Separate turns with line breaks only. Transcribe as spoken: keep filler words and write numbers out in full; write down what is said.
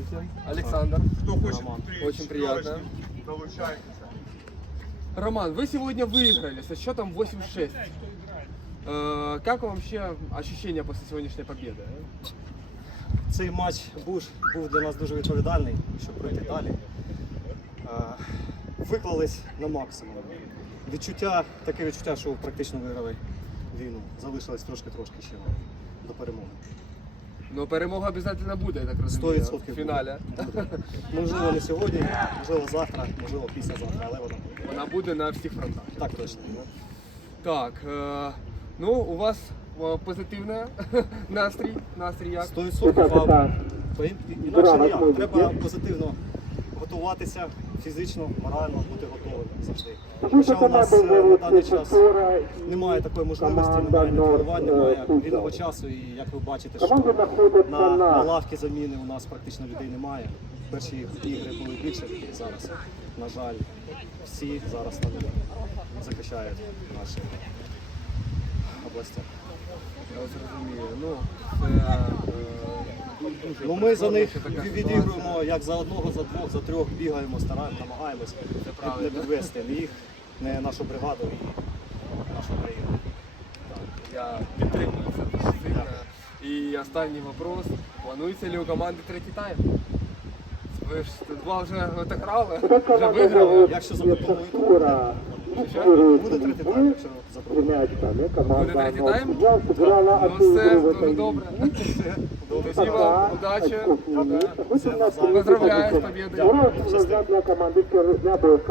Здравствуйте. Александр.
Кто хочет
Роман.
внутри
Очень приятно.
четверочки, получается.
Роман, вы сегодня выиграли со счетом восемь шесть. Э, Как вам вообще ощущения после сегодняшней победы?
Цей матч був, був для нас дуже відповідальний, щоб пройти далі. Е, Виклались на максимум. Відчуття, таке відчуття, що практично виграли війну. Залишилось трошки-трошки ще до перемоги.
Ну, перемога обов'язково буде, я так розумію,
сто відсотків
в фіналі.
буде. Можливо, не сьогодні, можливо, завтра, можливо, післязавтра, але вона буде.
Вона буде на всіх фронтах.
Так точно.
Так, е, ну, у вас е, позитивний настрій, настрій як?
сто відсотків, а то і- і- інакше ніяк. Треба позитивно готуватися фізично, морально, бути готовим завжди. Хоча у нас е, на даний час немає такої можливості, немає ні тренувань, немає вільного часу. І як ви бачите, що на, на лавці заміни у нас практично людей немає. Перші ігри були більше людей зараз. На жаль, всі зараз там захищають наші області.
Я зрозумію. Ну, це е, дуже
Ну, ми за них
прискорбна така
відігруємо як за одного, за двох, за трьох, бігаємо, стараємо, намагаємось не
правильно.
підвести ні їх, не нашу бригаду і нашу країну.
Я підтримую це дуже сильно. І останній вопрос. Планується ли у команди третій тайм? Ви ж два вже отіграли, вже виграли.
Якщо запропонують, то буде.
Що?
Буде третій тайм, якщо запропонують.
Буде третій тайм? Ну все, дуже добре. Тоді вам удачі.
Все, навзаєм.
Поздравляю з победою.
Дякую. Щасти.